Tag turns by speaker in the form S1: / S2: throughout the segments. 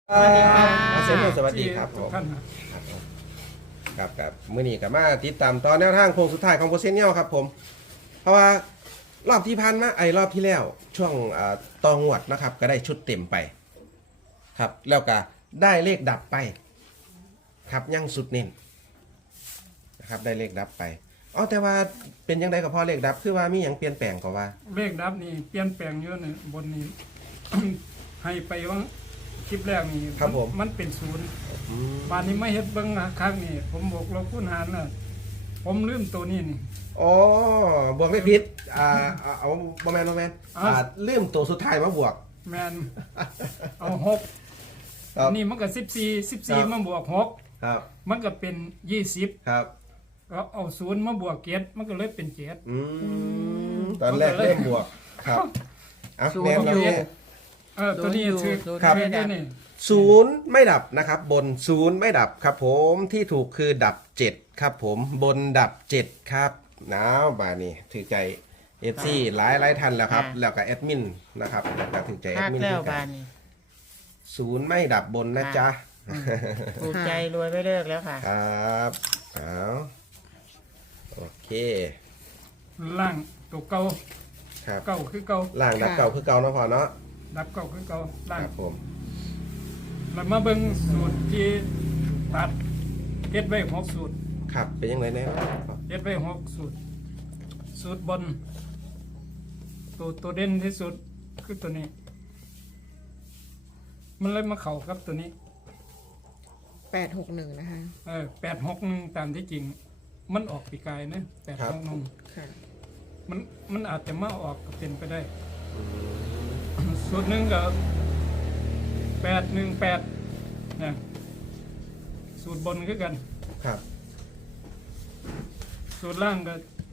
S1: สวัสดีค่ะ
S2: เซนสวัสดีครับผม
S3: ท่าน
S2: ครับมื้อนี้กับมาติดตามตอนแนวทางโค้งสุดท้ายของโปรเซนเนียลครับผมเพราะว่ารอบที่ผ่านมารอบที่แล้วช่วงตองวดนะครับก็ได้ชุดเต็มไปครับแล้วก็ได้เลขดับไปครับยังสุดเน้นนะครับได้เลขดับไปอ๋อแต่ว่าเป็นยังไงกับพ่อเลขดับคือว่ามีอย่างเปลี่ยนแปลงก็ว่า
S3: เลขดับนี่เปลี่ยนแปลงเยอะเนี่ยบนนี้ ให้ไปว่าคลิปแรกนี่มันเป็นศูนย์
S2: อืม
S3: บานนี้ไม่เฮ็ดเบิ้งครั้งนี้ผมบอกเราคุณหารน่ะผมลืมตัวนี้นี่
S2: อ๋อบวกเลขผิดเอาบ่แม่นลืมตัวสุดท้ายมาบวก
S3: แมนเอาหก
S2: ครับ
S3: นี่มันก็14มาบวกหก
S2: ครับ
S3: มันก็เป็น20
S2: ครับ
S3: ก็เอาศูนย์มาบวกเจ็ดมันก็เลยเป็นเจ็ด
S2: อืมตอนแรกเริ่มบวกครับอ่ะ
S1: ศูนย์
S2: แนว
S1: อยู่
S2: นี้
S3: ตัวนี้คือ
S1: ศูนย์
S2: ครับ
S3: คือตัวนี่
S2: ศูนย์ไม่ดับนะครับบนศูนย์ไม่ดับครับผมที่ถูกคือดับ7ครับผมบนดับ7ครับน้าวบานี่ถือใจเอฟซีหลายท่านแล้วครับ แล้วก็แอดมินนะครับแล้วก็ถือใจแอ
S1: คา
S2: ด
S1: ด
S2: มิน
S1: แล้ว
S2: ด้วยกับ
S1: าน นนี้
S2: ศูนย์ไม่ดับบนนะจ๊ะ
S1: ถูกใจรวยไม่เลิกแล้วค่ะ
S2: ครับเอาโอเค
S3: ล่างตัวเก่า
S2: ครับ
S3: เก่าคือเก่า
S2: ล่างดับเก่าคือเก่าเนาะพอเนาะ
S3: ดับเก่าคือเก่าล่าง
S2: ครับผม
S3: แล้วมาเบิ่งสูตรที่ตัดเฮ็ดไว้6สูตร
S2: ครับเป็นยังไงแน่
S3: เฮ็ดไว้6สูตร สูตรบน ตัวเด่นที่สุดคือตัวนี้ มันเลยมาเข้ากับตัวนี้
S4: 861นะคะ
S3: 861ตามที่จริง มันออกปีกายนะ861
S4: ค่ะ
S3: มันอาจจะมาออกก็เป็นไปได้ สูตรหนึ่งก็818นะสูตรบนคือกัน
S2: ครับ
S3: สูตรล่างก็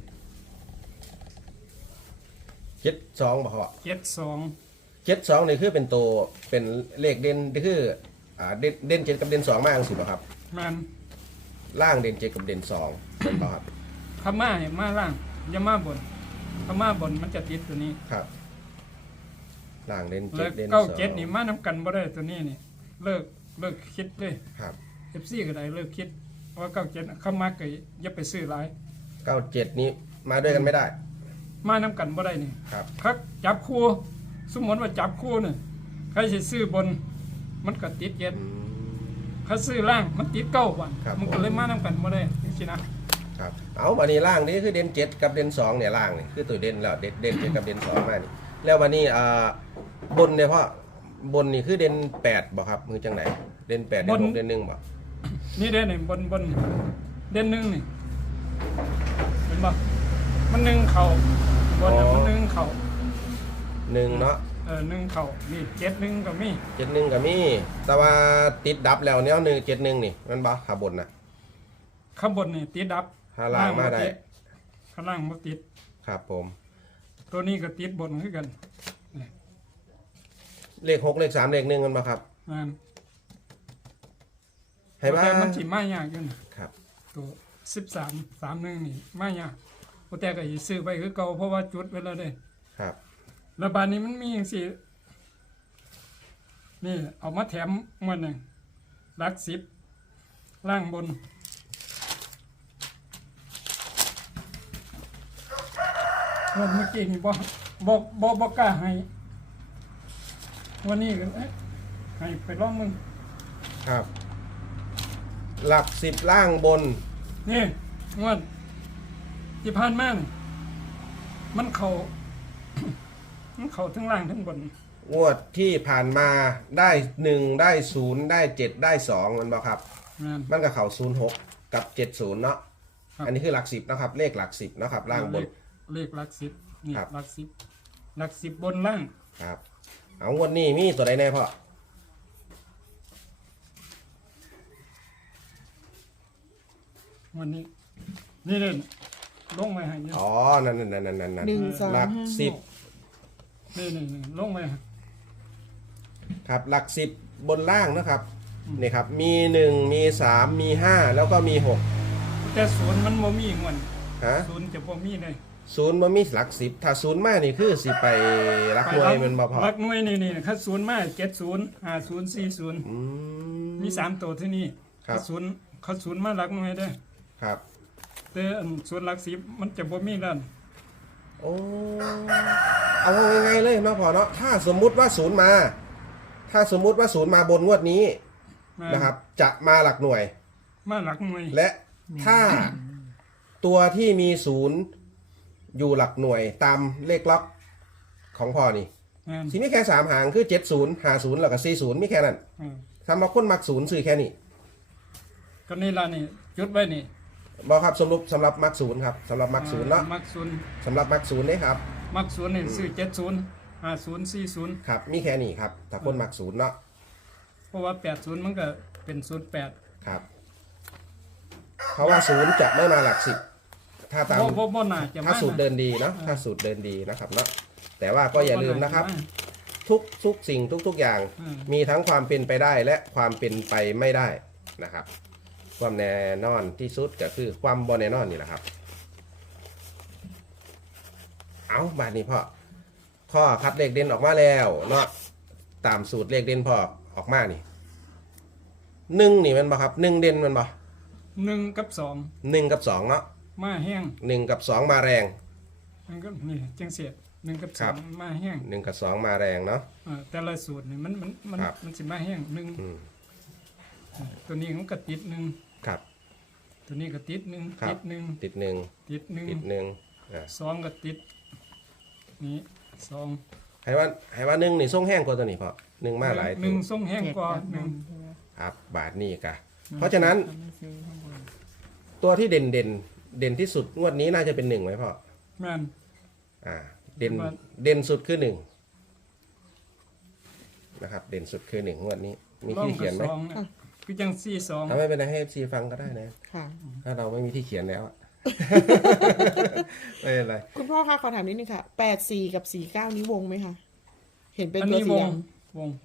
S2: 72บ่พอ
S3: 72
S2: 72นี่คือเป็นตัวเป็นเลขเด่นคือเด่น7กับเด่น2มาจังซี่บ่ครับ
S3: มัน
S2: ล่างเด่น7กับเด่น2เป็นบ่ครับ
S3: ขม่าให้มาล่างอย่ามาบนขม่าบนมันจะติดตัวนี้
S2: ครับล่างเด่น
S3: แล้ว
S2: 7เด่น
S3: 97นี่มานํกันบ่ได้ตัวนี้นี่เลิกคิดเลย
S2: ครับ
S3: FC ก็ได้เลิกคิดว่า97ขม่าก็อย่าไปซื้อหลาย
S2: 97นี้มาด้วยกันไม่ได้
S3: มานํกันบ่ได้นี่
S2: ครับ
S3: คักจับคู่สมมติว่าจับคู่นี่ใครสิซื้อบนมันก็ติดเจ็ด
S2: อืม
S3: ถ้าซื้อล่างมันติดเก้าวัน
S2: ครับ
S3: มันก็เลยมานํกันบ่ได้จริงๆนะครับ
S2: เอาบัดนี้ล่างนี่คือเด่น7กับเด่น2เนี่ยล่างนี่คือตัวเด่นแล้วเด่น7กับเด่น2มานี่แล้วบัดนี้บนเนี่ยเพราะบนนี่คือเด่น8บ่ครับมือจังไหนเด่น8เด่น6เด่น1บ่
S3: นี่เด่นนี่บนเด่นหนึ่งนี่เห็นบ่มันหนึ่งเข่าบนน่ะมันหนึ่งเข่า
S2: 1เนาะ
S3: หนึ่งเข่านี่เจ็ดหนึ่งก็มี
S2: 71ก็มีแต่ว่าติดดับแล้วแนว1 71นี่มันบ่ขาบนน่ะ
S3: ข้างบนนี่ติดดับ
S2: ถ้าล่างมาได้
S3: บ่ติข้างล่างบ่ติด
S2: ครับผม
S3: ตัวนี้ก็ติดบนคือกันนี่
S2: เลข6เลข3เลข1มันบ่ครับ
S3: นั่น
S2: ให้ว่า
S3: แต่มันสิมายากอยู่นะครับ ตัว13 31นี่มายากแต่ก็สิซื้อไปคือเก่าเพราะว่าจุดไว้แล้วเด้
S2: ครับ
S3: แล้วบานนี้มันมีอย่างสินี่เอามาแถมมันหนึ่งลักสิบล่างบนวันเมื่อกี้นี่บ่กล้าให้วันนี้ก็ให้ไปลองมึง
S2: ครับ หลัก10ล่างบน
S3: นี่งวดที่ผ่านมานี่มันเข้า มันเข้าทั้งล่างทั้งบน
S2: งวดที่ผ่านมาได้1ได้0ได้7ได้2มันบ่ครับ
S3: นั่น
S2: มันก็เข้า06กับ70เนาะ
S3: ครับ
S2: อันนี้คือหลัก10นะครับ เลขหลัก10นะครับล่างบน
S3: เลขหลักสิบนี่
S2: ครับ
S3: หลักสิบหลักสิบบนล่าง
S2: ครับเอางวดนี้มีตัวใดแน่พ่อ
S3: วันนี้ นี่เด่นลงไปให้เนี่ย
S2: อ๋อนั่นหลัก10
S3: นี่ลงไปให้
S2: ครับหลัก10บนล่างนะครับนี่ครับมี1มี3มี5แล้วก็มี6
S3: แต่ศูนย์มันบ่มีเงิน
S2: ฮะ
S3: ศูนย์จะบ่มีเลย
S2: ศูนย์มันมีหลักสิบถ้าศูนย์มานี่คือสิไปรักหน่วยมันบ่พอ
S3: รักหน่วยนี่คัดศูนย์มา70 50 40
S2: อืม
S3: มี3ตัวที่นี่
S2: ครับ
S3: คัดศูนย์มารักหน่วยได้อ
S2: ครับ
S3: แต่อันศูนย์หลัก10มันจะบ่มีแล้ว
S2: โอ้เอาง่ายๆเลยเนาะพอเนาะถ้าสมมุติว่าศูนย์มา ถ้าสมมุติว่าศูนย์มาบนงวดนี้นะครับ จะมาหลักหน่วย
S3: มารักหน่วย
S2: และถ้าตัวที่มีศูนย์อยู่หลักหน่วยตามเลขล็อกของพ่อนี่
S3: แม่น
S2: ทีนี้แค่3หางคือ70 50แล้วก็40มีแค่นั้น
S3: เออ
S2: สำหรับคนมักศูนย์ซื้อแค่นี้
S3: ก็นี่ล่ะนี่จุดไว้นี่
S2: บอกครับสำหรับมักศูนย์ครับสำหรับมักศูนย์เนาะ
S3: มักศูนย์
S2: สำหรับมักศูนย์นี่ครับ
S3: มักศูนย์นี่ซื้อ70 50 40
S2: ครับมีแค่นี้ครับถ้าคนมักศูนย์เนาะ
S3: เพราะว่า80มันก็เป็น08
S2: ครับ เพราะว่าศูนย์จะไม่มาหลักสิบถ้าตาม
S3: บ่น่าจะมา
S2: ถ้าสูตรเดินดีเนาะถ้าสูตรเดินดีนะครับเนาะแต่ว่าก็อย่าลืมนะครับ ทุกสิ่งทุกอย่างมีทั้งความเป็นไปได้และความเป็นไปไม่ได้นะครับ ความแน่นอนที่สุดก็คือความบ่แน่นอนนี่แหละครับ เอาบาดนี้พ่อคัดเลขเด่นออกมาแล้วเนาะตามสูตรเลขเด่นพ่อออกมานี่1นี่มันบ่ครับ1เด่นมันบ่
S3: 1กับ2
S2: 1กับ2เนาะ
S3: มาแห้ง
S2: 1กับ2มาแรง
S3: มันก็นี่จังเสีย1กับ
S2: ครับ
S3: 2มาแห้ง
S2: 1กับ2มาแรงเนาะ
S3: แต่ละสูตรนี่มัน
S2: ครับ
S3: มันสิมาแห้งหนึ่ง
S2: อืม
S3: ตัวนี้มันก็ติดหนึ่ง
S2: ครับ
S3: ตัวนี้ก็ติดหนึ่ง
S2: ครับ
S3: ติดหนึ่ง
S2: ติดหนึ่ง
S3: ติดหนึ่ง
S2: ติดหนึ่งอ่า
S3: สองก็ติดนี่สอง
S2: ให้ว่า1นี่ส่งแห้งกว่าตัวนี้พอ1มาหลาย
S3: ห
S2: ตั
S3: นึ่ง
S2: ว
S3: ส่งแห้งกว่า
S1: 7
S3: หนึ่ง
S2: ครับบาทนี่กะเพราะฉะนั้นตัวที่เด่นที่สุดงวดนี้น่าจะเป็น1ไหมพ่อ
S3: แม่น
S2: เด่นสุดคือ1นะครับเด่นสุดคือ1งวดนี้มี
S3: ร่อง
S2: ที่
S3: กั
S2: เขียนไหม
S3: สองเนี่ยคือจังสี่สอง
S2: ถ้าไม่เป็นไรให้ซีฟังก็ได้นะ
S4: ค่ะ
S2: ถ้าเราไม่มีที่เขียนแล้วอะ ไม่เป็นไร
S4: คุณพ่อคะขอถามนิดนึงค่ะ84กับ49นี้วงไหมคะ เห็นเป็น
S3: อัน
S4: ตัว
S3: นี้
S4: สี
S3: ว
S4: แด
S3: ง
S4: ง
S3: วง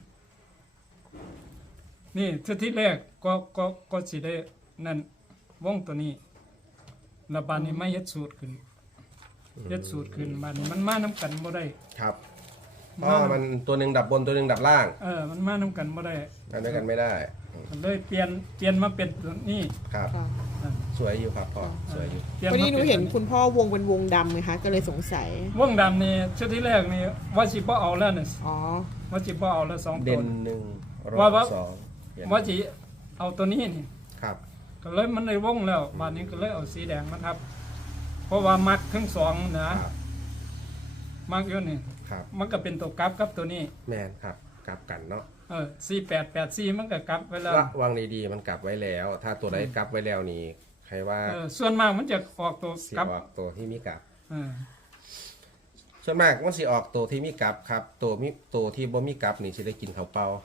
S3: นี่ที่แรกก็สิได้นั่นวงตัวนี้แล้วบานนี้ไม่เฮ็ดสูตรขึ้นเฮ็ดสูตรขึ้นบานนี้มันมาน้ำกันบ่ได้
S2: ครับเพราะว่ามันตัวหนึ่งดับบนตัวหนึ่งดับล่าง
S3: มันมาน้ำกันบ่ได้
S2: กันด้วยกันไม่ได้
S3: มันเลยเปลี่ยนมาเป็นตัวนี้
S2: ครับ
S4: ค่ะ
S2: สวยอยู่ครับพ่อสวยอยู่
S3: ปลี่ย
S4: วันนี้หนู
S3: มาป็
S4: เห็นคุณพ่อวงเป็นวงดำไงคะ ก็เลยสงสัย
S3: วงดำนี่ชุดที่แรกนี่ว่าสิบ่เอาแล้วนี่
S4: อ๋อ
S3: ว่าสิบ่เอาแล้วสอง
S2: เด่
S3: ตัวน
S2: หนึ่งรอ
S3: ว่า
S2: บ2เขียน
S3: ว่าสิเอาตัวนี้นี่
S2: ครับ
S3: ก็เลยมันในวงแล้วบานนี้ก็เลยเอาสีแดงมาทับ เพราะว่ามักทั้งสองนะครับ มักอยู่นี่
S2: ครับ
S3: มันก็เป็นตัวกลับกับตัวนี้
S2: แมนครับกลับกันเนาะ
S3: 4884มันก็กลับไว้แล้ว
S2: ระวังดีๆมันกลับไว้แล้ว ถ้าตัวใดกลับไว้แล้วนี่ใครว่า
S3: ส่วนมากมันจะออกตัว
S2: สิ
S3: กลับ
S2: ออกตัวที่มีกลับ
S3: เออ
S2: ส่วนมากมันสิออกตัวที่มีกลับครับ ตัวที่บ่มีกลับนี่สิได้กินข้าวเปล่า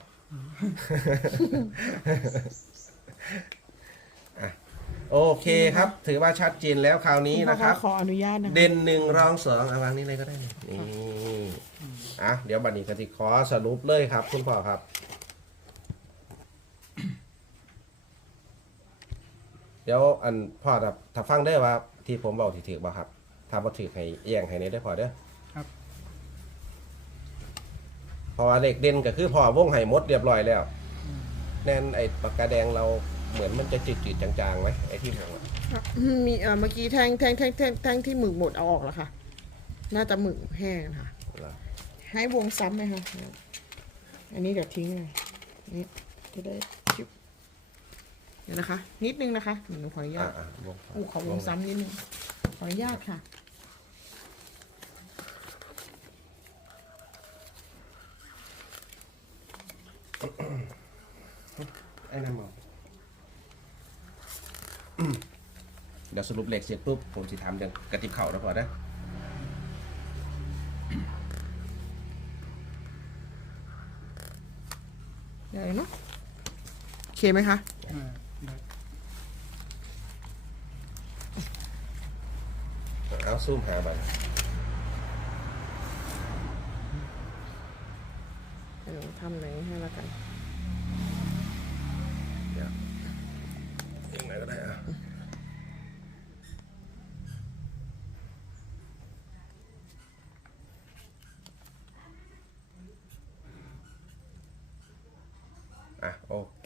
S2: อ่ะโอเคครับ ถือว่าชัดเจนแล้วคราวนี้
S4: คุณพ่อ
S2: นะครับ
S4: ขออนุญาตนะคะ
S2: เด่น1รอง2เอาวางนี้เลยก็ได้นี่อ่ะเดี๋ยวบัดนี้ก็สิขอสรุปเลยครับคุณพ่อครับ เดี๋ยวอันพ่อถ้าฟังได้ว่าที่ผมบอกที่ถือบ่ครับถ้าบ่ถือให้แย่งให้ในได้พอเด้อ
S3: ครับ
S2: เพราะว่าเลขเด่นก็คือพ่อวงให้หมดเรียบร้อยแล้วแน่นไอ้ปากกาแดงเราเหมือนมันจะจืดๆจางๆไหมไอ้ที่ผม
S4: มีเมื่อกี้แท่งที่หมึกหมดเอาออกแล้วค่ะ น่าจะหมึกแห้งค่ะ ให้วงซ้ำไหมคะ อันนี้เดี๋ยวทิ้งเลยนี่จะได้ชิบเดี๋ยวนะคะ นิดนึงนะคะหนูขออนุญาต
S2: วง
S4: ขอวงซ้ำนิดนึงขออนุญาตค่ะ
S2: ไอ้นั่นมองเดี๋ยวสรุปเลขเสร็จปุ๊บผมจะทำอย่างกระติบเข่าแล้วพอนะ
S4: เดี๋ยวเนาะโอเคไหมคะ
S2: เอาซูมหาบัตร
S4: เดี๋ยวทำไหนให้แล้วกัน
S2: ยังไงก็ได้อะ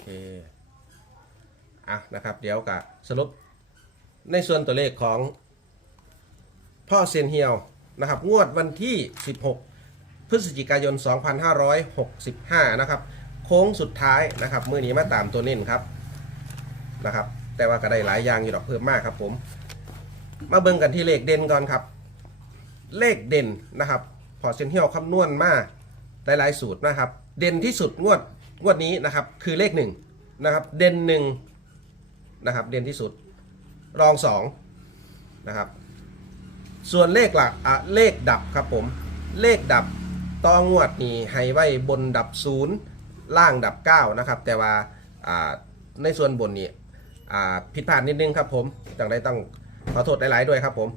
S2: นะครับเดี๋ยวกับสรุปในส่วนตัวเลขของพ่อเซียนเฮียวนะครับงวดวันที่ 16 พฤศจิกายน 2565 นะครับโค้งสุดท้ายนะครับมื้อนี้มาตามตัวเน้นครับนะครับแต่ว่าก็ได้หลายอย่างอยู่ดอกเพิ่มมากครับผมมาเบิ่งกันที่เลขเด่นก่อนครับเลขเด่นนะครับพอเซียนเฮียวคำนวณมาหลายๆสูตรนะครับเด่นที่สุดงวดนี้นะครับคือเลข1นะครับเด่น1นะครับเด่นที่สุดรอง2นะครับส่วนเลขหลักเลขดับครับผมเลขดับต่องวดนี้ให้ไว้บนดับ0ล่างดับ9นะครับแต่ว่าในส่วนบนนี้ผิดพลาดนิดนึงครับผมดังได้ต้องขอโทษหลายๆด้วยครับผม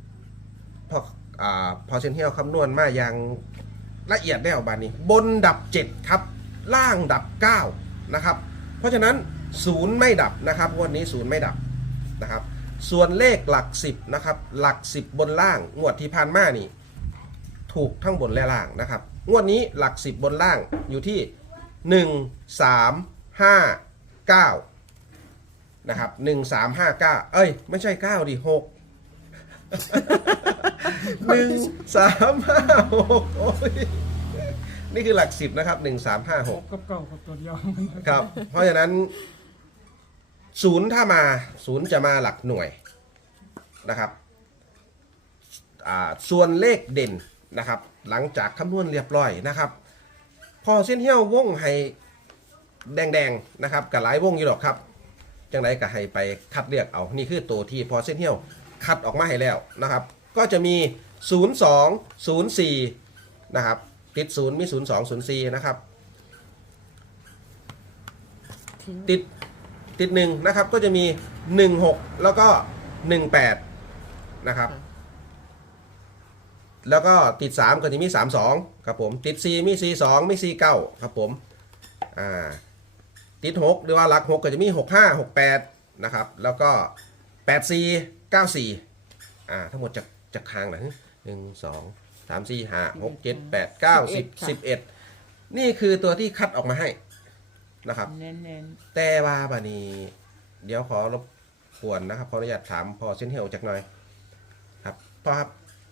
S2: พอเซนเฮียลคำนวณมาอย่างละเอียดได้ออกมานี้บนดับ7ครับล่างดับ9นะครับเพราะฉะนั้น0ไม่ดับนะครับงวดนี้0ไม่ดับนะครับส่วนเลขหลัก10นะครับหลัก10บนล่างงวดที่ผ่านมานี่ถูกทั้งบนและล่างนะครับงวดนี้หลัก10บนล่างอยู่ที่1 3 5 9นะครับ1359เอ้ยไม่ใช่9ดิ6 1356โอ้ยนี่คือหลัก10นะครับ1356
S3: กับเก่ากับตัวเดียว
S2: ครับเพราะฉะนั้น0ถ้ามา0จะมาหลักหน่วยนะครับส่วนเลขเด่นนะครับหลังจากคำนวณเรียบร้อยนะครับพอเส้นเหี้ยววงให้แดงๆนะครับกับหลายวงอยู่หรอกครับจังไรก็ให้ไปคัดเลือกเอานี่คือตัวที่พอเส้นเหี้ยวคัดออกมาให้แล้วนะครับก็จะมี02 04นะครับติด0มี02 04นะครับติด1นะครับก็จะมี16แล้วก็18นะครับแล้วก็ติด3ก็จะมี32ครับผมติด4มี42มี49ครับผมติด6หรือว่าหลัก6ก็จะมี65 68นะครับแล้วก็84 94ทั้งหมดจากคางนะ1 2 3 4 5 6 7 8 9 10 11นี่คือตัวที่คัดออกมาให้นะครับ
S1: เน้น
S2: แต่ว่าบัดนี้เดี๋ยวขอรบกวนนะครับขออนุญาตถามพอเส้นเหี่ยวจักหน่อยครับพ่อครับ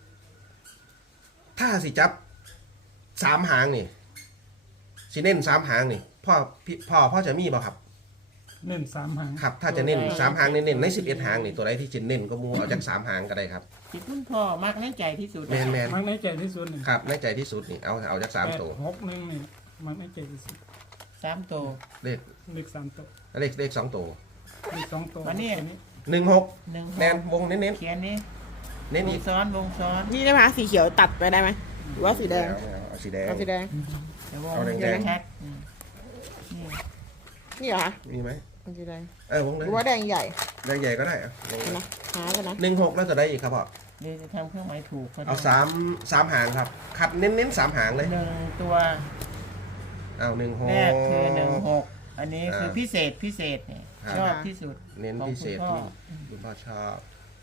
S2: ถ้าสิจับ3หางนี่สิเน้น3หางนี่พ่อจะมีบ่ครับ
S3: เน้น3หาง
S2: ครับถ้าจะเน้น3หางเน้นใน11หางนี่ตัวใดที่จะเน้นก็มูเอาจาก3หางก็ได้ครับ
S1: ๆที่คุณพ่อมากในใจที่สุด
S2: แมน
S3: มักในใจที่สุดนี่
S2: ครับในใจที่สุดนี่เอาจาก3ตัว
S3: 6 1นี่มักในใจที่สุด
S1: 3 ตัว
S2: เลข
S3: เลข3ตัว
S2: เลข2ตัว
S3: เลข2ตัว
S1: วันนี้
S2: 16แนนวงเน้น
S1: เขียนนี้
S2: เน้น
S1: ว
S2: อี
S1: ง
S2: ก
S1: ซ้อนวงซ้อน
S4: นี่ได้ไหมคะสีเขียวตัดไปได้ไหมหรือว่าสีแดง
S2: เอาสีแดง
S4: เอาสีแดง
S1: เดี๋ยววง
S2: เอาแดงๆ
S1: ชัดนี่
S4: นี่เหรอคะ
S2: มีไหม
S4: เอาสีแดง
S2: วง
S4: ห
S2: นั้น
S4: รือว่าแดงใหญ่
S2: แดงใหญ่ก็ได้วง
S4: เห็นไหมหากันนะ
S2: 16แล้วจะได้อีกครับพ่อ
S1: เดี๋ยวจะทำเครื่องหมายถูกก็ได้
S2: เอา3หางครับขัดเน้น3หางเลย
S1: 1 ตัว
S2: เอา16
S1: แรกคือ16อันนี้คือพิเศษเนี่ย
S2: ครับ
S1: ชอบที่สุด
S2: เน้นพิเศษ
S1: ของ
S2: ที่คุณพ่อชอบ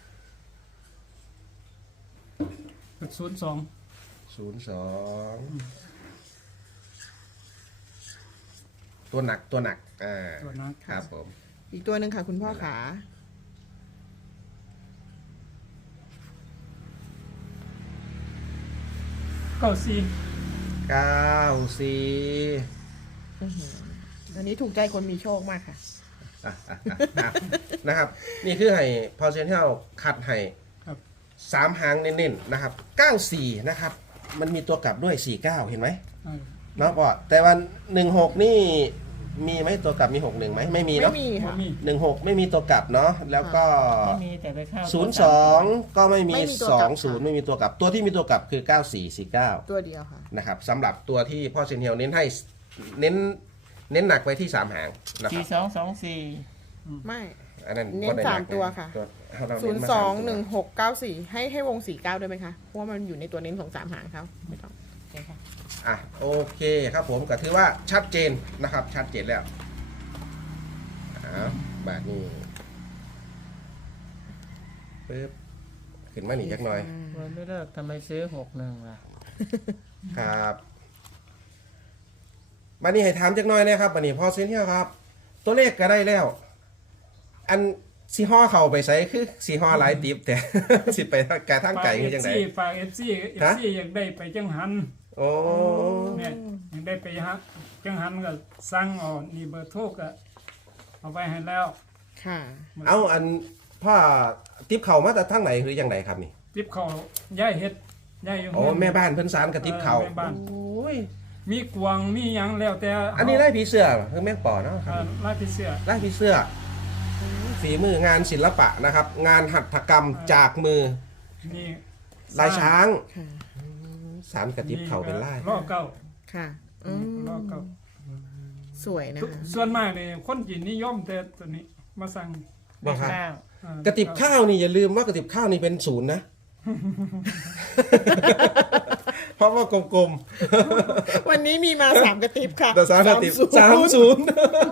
S3: 02
S2: 02ตัวหนัก
S3: ตัวนั้น
S2: ครับผม
S4: อีกตัวหนึ่งค่ะคุณพ่อขา
S3: 94
S4: อันนี้ถูกใจคนมีโชคมากค่ะ
S2: นะครับนี่คือให้พอเซนเทลคัดให้
S3: ครับ
S2: 3หางเน้นๆนะครับ94นะครับมันมีตัวกลับด้วย49เห็นไหมเนาะพ่อแต่ว่า16นี่มีไหมตัวกลับมี61ไหมไม่มี
S4: ไม่
S2: เนาะ
S4: มีค่ะ
S2: 16ไม่มีตัวกลับเนาะแล้วก็
S1: ไม่มีแต่ไปเข้า
S2: 02ก็ไม่มี
S4: ไม่มีตัวกลับค่ะ
S2: 20ไม่มีตัวกลับตัวที่มีตัวกลับคือ9449
S4: ตัวเดียวค่ะ
S2: นะครับสำหรับตัวที่พ่อเซนเทลเน้นให้เน้นหนักไปที่3หางนะครับ
S1: 4224
S4: ไม่
S2: อันนั้น
S4: เน้น
S2: บ่ได้หก
S4: 3ตัวค่ะ
S2: เรา
S4: ศู
S2: เน้
S4: น
S2: น
S4: ย์
S2: มา
S4: สอง
S2: 3ตัว
S4: 1694ให้วง49ด้วยไหมคะเพราะว่ามันอยู่ในตัวเน้นของ3หางเขาไม่ต้องโอเคค่ะ
S2: โอเคครับผมก็ถือว่าชัดเจนนะครับชัดเจนแล้วแบบนี้ปึ๊บขึ้นมาหนีจักหน่อย
S1: วันไม่เลิกทำไมซื้อ61ล่ะ
S2: ครับบันนี้ให้ถามจักหน่อยนะครับบันนี้พอเซนเทียครับตัวเลขก็ได้แล้ว อันสีห่อเข้าไปใส่คือสีห่อหลายติบแต่ สิไปทางไก่คือจังได๋
S3: ฝาก FC อยากได้ไปจังหัน
S2: โอ้
S3: เนี่ยอยากได้ไปฮะจังหันก็สั่งเอานี่เบอร์โทรก็เอาไว้ให้แล้ว
S4: ค่ะ
S2: เอาอันพ่อติบเข้ามาแต่ทางไหนหรือจังไดครับนี่
S3: ติบเขาย่ายเฮ็ดย่ายอยู่
S2: โอ้แม่บ้านเพิ่นสารกับติบเข้า
S3: แม่บ้าน
S2: โอ้ย
S3: มีกวางมีหยังแล้วแต่
S2: อันนี้ไล่ผีเสื้อคือแม่งป่อเนาะครับ
S3: ลายผีเสื้อ
S2: ไล่ผีเสื้อฝีมืองานศิลปะนะครับ งานหัตถกรรมจากมือ
S3: นี่
S2: ลายช้าง
S4: ค่ะ
S2: สารกระติบเขาเป็นลาย
S3: ล้อเก่า
S4: ค่ะ
S3: ล้อเก่า
S4: สวยนะคะ
S3: ส่วนมากนี่คนจีนนิยมแต่ตัวนี้มาสั่ง
S2: บอกครับ
S1: ข้าว
S2: กระติบข้าวนี่อย่าลืมว่ากระติบข้าวนี่เป็นศูนย์นะ เพราะว่ากลม
S4: วันนี้มีมา3กระติบค่ะ
S2: ๆแต่สารกระติบ 30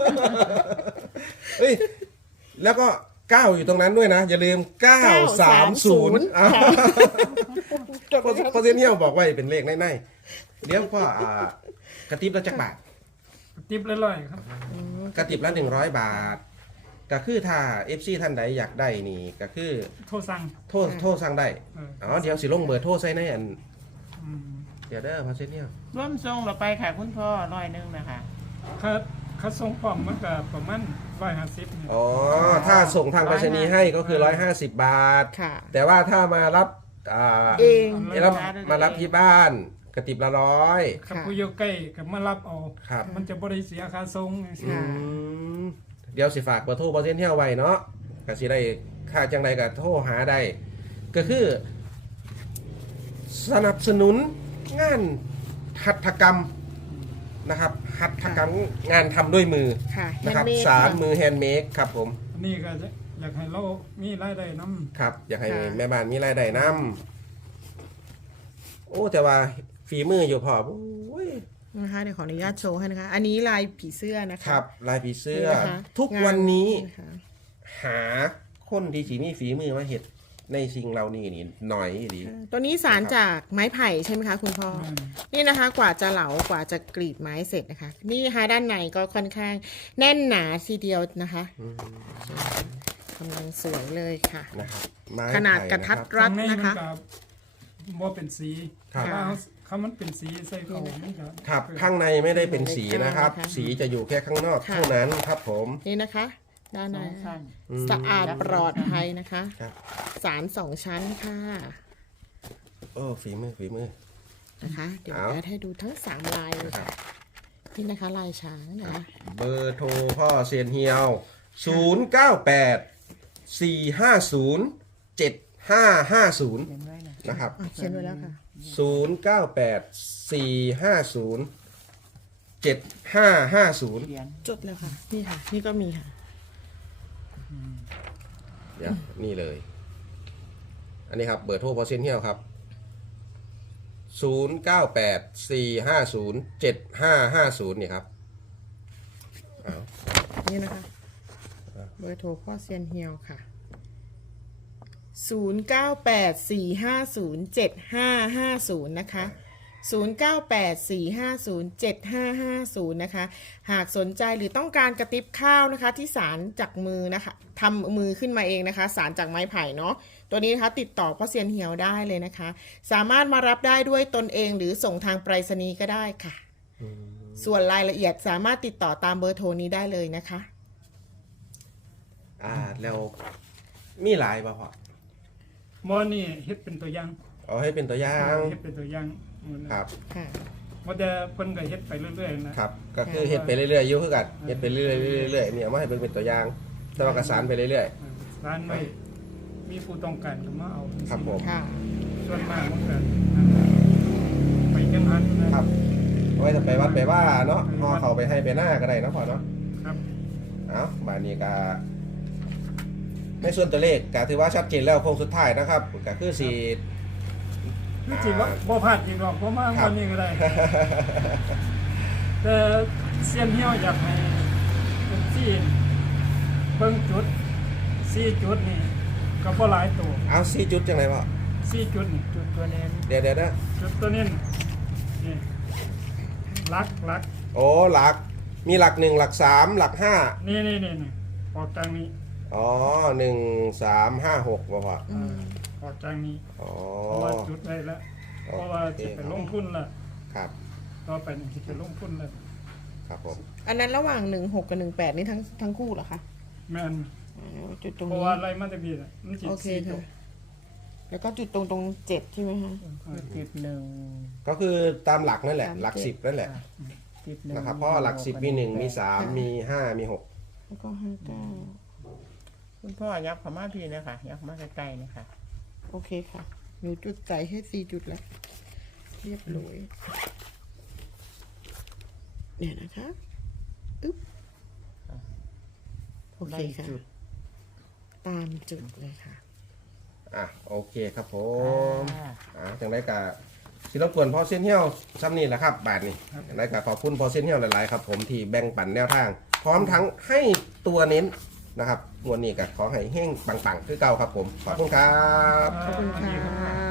S2: เฮ้ยแล้วก็9อยู่ตรงนั้นด้วยนะ อย่าลืม 930อ่า
S4: จดไว้ครับ
S2: เพราะเซนเนียลบอกว่าเป็นเลขในๆเดี๋ยวก็กระติบละจักบาท
S3: ติบละร้อยครับ
S2: กระติบละ100 บาท ก็คือถ้า FC ท่านใดอยากได้นี่ก็คือ
S3: โทรสั่ง
S2: โทรสั่งได้ เดี๋ยวสิลงเบอร์โทรใส่ในอัน
S3: อืม
S2: เดี๋ยวเด้อพอเซนเนียล
S1: ร่วมทรงเราไปค่ะคุณพ่อ100นะคะ
S3: ค่าส่งพร้อมมันก็ประมาณ150เนี่ย
S2: อ๋อ ถ้าส่งทางไปรษณีย์ให้ก็คือ 150 บาท
S4: ค่ะ
S2: แต่ว่าถ้ามารับ
S4: เอง
S2: มารับที่บ้านกระติบละ100
S3: ครับผู้อยู่ใกล้ก็มารับเอา
S2: ครับ
S3: มันจะบ่ได้เสียค่าส่ง
S4: ค่ะ
S2: เดี๋ยวสิฝากเบอร์โทรพอเซนเนียลไว้เนาะก็สิได้ค่าจังใดก็โทรหาได้ ก็คือ สนับสนุนงานหัตถกรรมนะครับ หัตถกรรมงานทำด้วยมือ
S4: ค่ะ
S2: นะครับ
S4: handmade
S2: สาร
S4: ค่ะ
S2: มือแฮนด์เมดครับผม
S3: อันนี้ก็อยากให้เรามีรายได้นำ
S2: ครับ อยากให้
S4: ค่ะ
S2: แม่บ้านมีรายได้นำโอ้แต่ว่าฝีมืออยู่พอโอ้ย
S4: นะคะเดี๋ยวขออนุญาตโชว์ให้นะคะ อันนี้ลายผีเสื้อนะคะ
S2: ครับลายผีเสื้อ
S4: นี่นะคะ
S2: ทุกวันนี้
S4: นะคะ
S2: หาคนที่สีมีฝีมือมาเห็ดในสิ่งเรานี่หน่อยดี
S4: ตัวนี้สารจากไม้ไผ่ใช่ไหมคะคุณพ่อ นี่นะคะกว่าจะเหลากว่าจะกรีดไม้เสร็จนะคะ นี่นะคะด้านในก็ค่อนข้างแน่นหนาทีเดียวนะคะกำลังสวยเลยค่ะ
S2: นะครับไม้
S4: ขนาดกระทัดรัด
S3: ข้างใน
S4: นะ
S3: มั
S4: คะ
S3: ก็บ่เป็นสี
S2: ครับ
S3: ถ้าเขามันเป็นสีใส่เขามันก็
S2: ครับข้างในไม่ได้เป็นสีนะครับ
S4: ค่ะ
S2: สีจะอยู่แค่ข้างนอก
S4: ค่ะ
S2: เท่านั้นครับผม
S4: นี่นะคะ ด้านใน
S1: สั้น
S4: สะอาดปลอดภัยนะคะ
S2: ครับ
S4: สาร2 ชั้นค่ะ
S2: โอ้ฝีมือ
S4: นะคะ เดี๋ยว
S2: เอา
S4: แอดให้ดูทั้ง3ลายเลย
S2: ครั
S4: ค่ะ
S2: บ
S4: นี่นะคะลายช้างนะ
S2: เบอร์โทรพ่อเซียนเฮียว 098 450 7550
S1: เขียนไว้นะ
S2: นะครับ
S4: อ่ะเขียนไว้แล้วค่ะ
S2: 098 450 7550
S1: เขียน
S4: จดแล้วค่ะ นี่ค่ะ นี่ก็มีค่ะ
S2: เดี๋ยวนี่เลย อันนี้ครับเบอร์โทรพอเซียนเฮียวครับ 098 450 7550นี่ครับเอา
S4: นี่นะคะ เบอร์โทรพ่อเซียนเฮียวค่ะ 0984507550 นะคะ 0984507550 นะคะ หากสนใจหรือต้องการกระติบข้าวนะคะ ที่สารจากมือนะคะทำมือขึ้นมาเองนะคะ สารจากไม้ไผ่เนาะ ตัวนี้นะคะติดต่อพ่อเซียนเฮียวได้เลยนะคะ สามารถมารับได้ด้วยตนเองหรือส่งทางไปรษณีย์ก็ได้ค่ะ ส่วนรายละเอียดสามารถติดต่อตามเบอร์โทรนี้ได้เลยนะคะ
S2: แล้วมีหลายป่ะพ่อ
S3: หมอนี่เฮ็ดเป็นตัวอย่าง
S2: เอาให้เป็นตัวอย่าง
S3: เฮ็ดเป็นตัวอย่าง
S2: ครับ
S4: ค่ะ
S3: บ่แต่เพิ่นก็เฮ็ดไปเรื่อยๆนะครับ
S2: ก็คือเฮ็ดไปเรื่อยๆอยู่คือกันเฮ็ดไปเรื่อยๆเรื่อยๆเนี่ยมาให้เป็นตัวอย่าง แต่ว่ากระสานไปเรื่อย
S3: ร้านไว้มีผู้ต้องการก็มาเอา
S2: ครับผม
S4: ค่ะ
S3: ส่วนมากมันก็ไปจังหันนะครับ
S2: เอาไว้จะไปวัดไปว่าเนาะพอเขาไปให้ไปหน้าก็ได้เนาะพ่อเนาะ
S3: ครับ
S2: เอาบานนี้ก็ในส่วนตัวเลขก็ถือว่าชัดเจนแล้วโค้งสุดท้ายนะครับก็คือสี
S3: นี่สิว่าบ่พลาดอีกหรอกเพราะมา
S2: ครับ
S3: วันนี้ก็ได้ แต่เซียนเหี่ยวอยากให้เป็นที่เบิ่งจุด4จุดนี่ก็บ่หลายตัว
S2: เอา4จุดจังไรพ่อ
S3: 4จุดนี่
S1: จุดตัวเน้น
S2: เดี๋ยวนะ
S3: จุดตัวนี้นี่ลัก
S2: โอ้หลักมีหลักหนึ่งหลักสามหลักห้า
S3: นี่ออกจากนี้
S2: อ๋อ1 3 5 6บ่พอ
S3: ออกจากนี้
S2: อ๋อ
S3: เพราะว่าจุดได้แล้วเพราะว่าจะไปลงทุนละ
S2: ครับ
S3: ต่อไปนี่จะไปลงทุนแล้ว
S2: ครับผม
S4: อันนั้นระหว่าง16กับ18นี่ทั้งคู่เหรอคะ
S3: แม่น
S4: จุดตรง
S3: เพราะ
S4: นี้
S3: ว่าอะไรมันจะมีน่ะมันสิ
S4: โอเค
S3: 4ตัว
S4: ค่ะแล้วก็จุดตรง7ใช่ไหมคะ
S1: ติดหนึ่ง
S2: ก็คือตามหลักนั่นแหละ
S4: ตาม
S2: หลัก
S4: เจ็ด
S2: 10นั่นแหละ
S1: ติดหนึ่ง
S2: นะครับเพราะหลัก10มี1มี3มี5มี6
S4: แล้วก็59
S1: คุณพ่อยับเขามาพี่นะคะยับมาใกล้ๆนะคะ
S4: โอเคค่ะหนูจุดใส่ให้4จุดแล้วเรียบร้อยเนี่ยนะคะอึ๊บโอเค
S1: ได้
S4: ค่ะ
S1: จุด
S4: ตามจุดเลยค่ะ
S2: อ่ะโอเคครับผม
S1: อ่า
S2: จังได้กับศิลปกวนพอเส้นเหี้ยวซ้ำนี่แหละครับบาทนี่จังได้กับขอบคุณพอเส้นเหี้ยวหลายๆครับผมที่แบ่งปันแนวทาง พร้อมทั้งให้ตัวเน้นนะครับงวดนี้ก็ขอให้เฮงปังๆคือเก่าครับผมขอบคุณครับ
S4: ขอบคุณ
S3: ดีรับ
S4: ค่ะ